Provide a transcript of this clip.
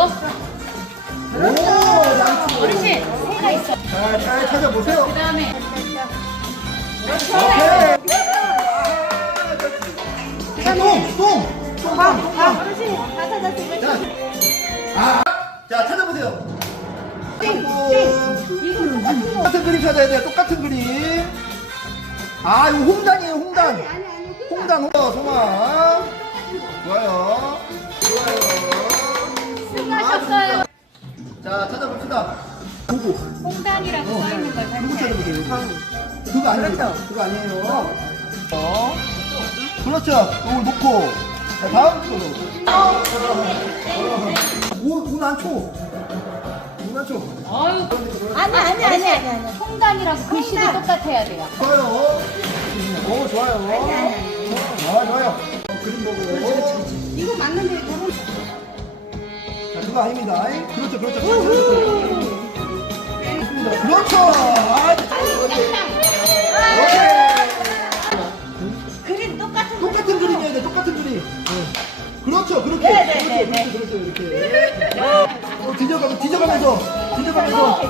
오. 어르신 새가 있어. 자, 잘 찾아보세요. 그 다음에 오케이. 자, 똥, 똥. 똥, 똥, 똥. 어르신 다 찾았어요. 자, 아, 자, 찾아보세요. 띵, 똑같은 그림 찾아야 돼요. 똑같은 그림. 아, 이거 홍단이에요, 홍단. 아니 아니. 홍단, 홍단, 송아. 좋아요. 수고하셨어요. 자, 찾아봅시다. 보고. 홍단이라고 써 있는 걸 누구 찾으세요. 찾아보세요. 그거 아니에요. 그거 아니에요. 어. 그렇죠. 이걸 놓고. 자, 다음 거로. 오, 눈안 쳐. 눈안 쳐. 아유, 아니 아니 아니 아니 아니. 홍단이라고 글씨도 똑같아야 돼요. 좋아요. 오, 좋아요. 아, 좋아요. 어, 그림 보고. 이거 맞는데 저런. 그거 아닙니다. 그렇죠, 그렇죠. 잘 들으셨어요. 그렇죠. 아, 오케이. 그림 똑같은 똑같은 그림이어야 돼. 똑같은 그림. 네. 그렇죠, 그렇게. 네, 네, 그렇죠, 네, 네, 그렇죠, 그렇죠, 이렇게. 어, 뒤져가면서, 뒤져가면서, 뒤져가면서.